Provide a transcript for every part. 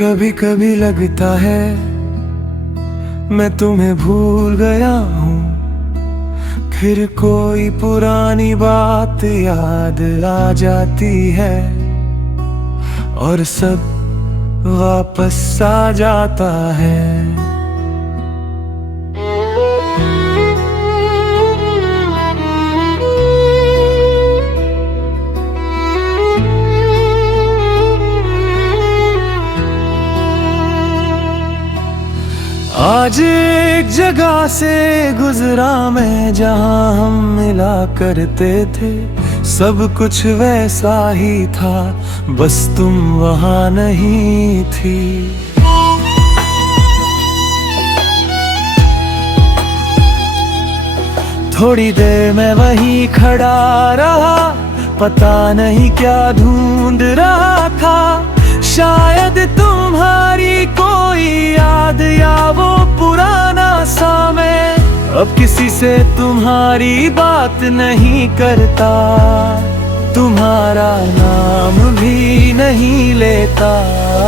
कभी कभी लगता है मैं तुम्हें भूल गया हूँ, फिर कोई पुरानी बात याद आ जाती है और सब वापस आ जाता है। आज एक जगह से गुजरा मैं जहां हम मिला करते थे, सब कुछ वैसा ही था, बस तुम वहां नहीं थी। थोड़ी देर मैं वहीं खड़ा रहा, पता नहीं क्या ढूंढ रहा था, शायद तुम्हारी कोई याद या वो पुराना समय। अब किसी से तुम्हारी बात नहीं करता, तुम्हारा नाम भी नहीं लेता,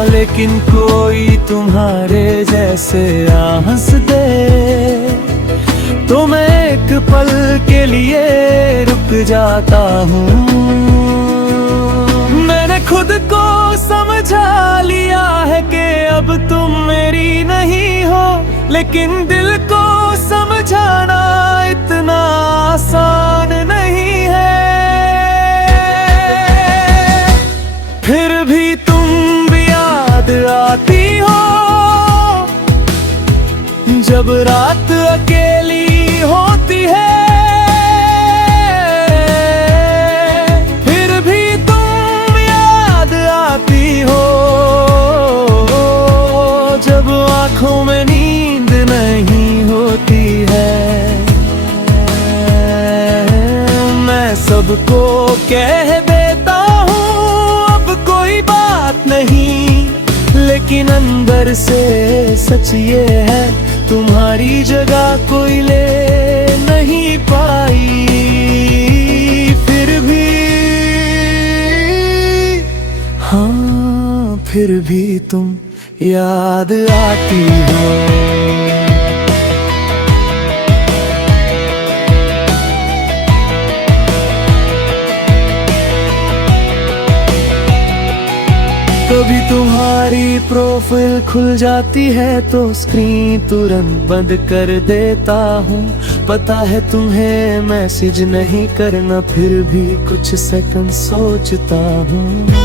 लेकिन कोई तुम्हारे जैसे हंस दे तो मैं एक पल के लिए रुक जाता हूँ। मैंने खुद को समझा लिया है कि अब तुम मेरी नहीं हो, लेकिन दिल को समझाना इतना आसान नहीं है। फिर भी तुम याद आती हो जब रात अकेली होती है, आँखों में नींद नहीं होती है। मैं सबको कह देता हूँ अब कोई बात नहीं, लेकिन अंदर से सच ये है तुम्हारी जगह कोई ले नहीं पाई। फिर भी हाँ, फिर भी तुम याद आती हो। कभी तुम्हारी प्रोफाइल खुल जाती है तो स्क्रीन तुरंत बंद कर देता हूँ। पता है तुम्हें मैसेज नहीं करना, फिर भी कुछ सेकंड सोचता हूँ।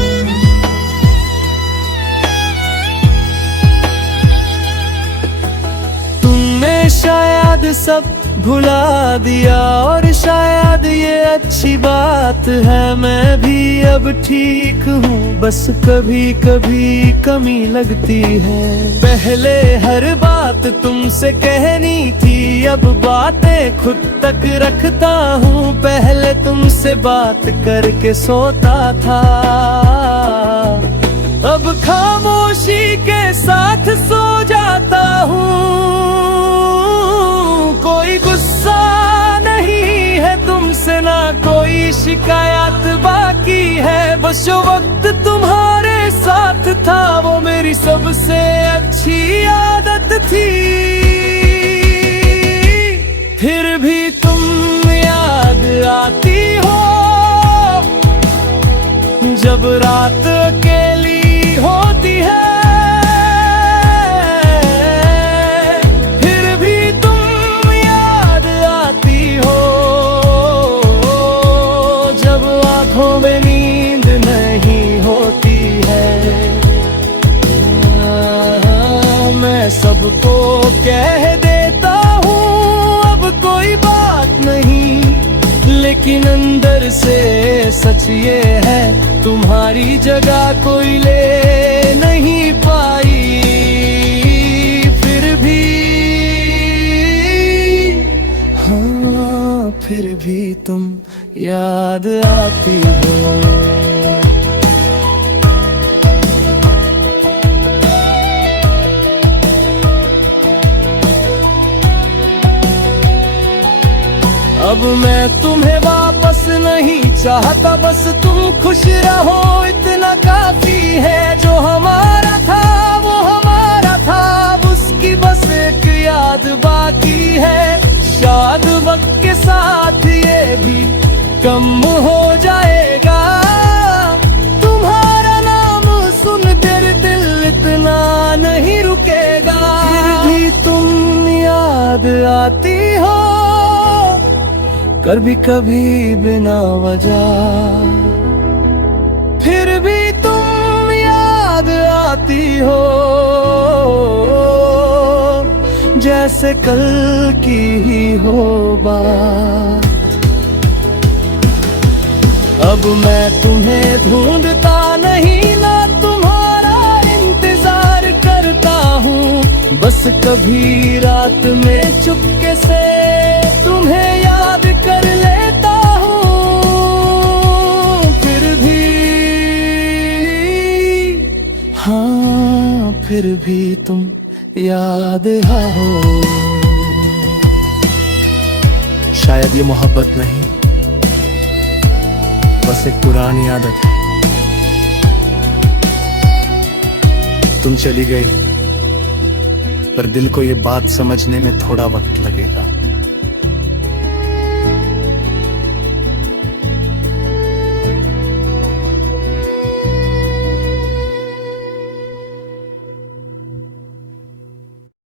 शायद सब भुला दिया और शायद ये अच्छी बात है, मैं भी अब ठीक हूँ, बस कभी कभी कमी लगती है। पहले हर बात तुमसे कहनी थी, अब बातें खुद तक रखता हूँ। पहले तुमसे बात करके सोता था, अब खामोशी के साथ सो जाता हूँ। कोई गुस्सा नहीं है तुमसे, ना कोई शिकायत बाकी है, बस जो वक्त तुम्हारे साथ था वो मेरी सबसे अच्छी आदत थी। फिर भी तुम याद आती हो जब रात अकेली होती है, फिर भी तुम याद आती हो जब आँखों में नींद नहीं होती है। मैं सबको कह देता हूँ अब कोई बात नहीं, लेकिन अंदर से सच ये है तुम्हारी जगह कोई ले नहीं पाई। फिर भी हाँ, फिर भी तुम याद आती हो। अब मैं तुम्हें वापस नहीं चाहता, बस तुम खुश रहो इतना काफी है। जो हमारा था था अब उसकी बस एक याद बाकी है। शायद वक्त के साथ ये भी कम हो जाएगा। तुम्हारा नाम सुन कर दिल इतना नहीं रुकेगा। फिर भी तुम याद आती हो कभी कभी बिना वजह। फिर भी तुम याद आती हो जैसे कल की ही हो बात। अब मैं तुम्हें ढूंढता नहीं ना तुम्हारा इंतजार करता हूँ। बस कभी रात में चुपके से तुम्हें याद कर लेता हूँ। फिर भी हाँ, फिर भी तुम याद आओ। शायद ये मोहब्बत नहीं, बस एक पुरानी आदत है। तुम चली गई पर दिल को ये बात समझने में थोड़ा वक्त लगेगा।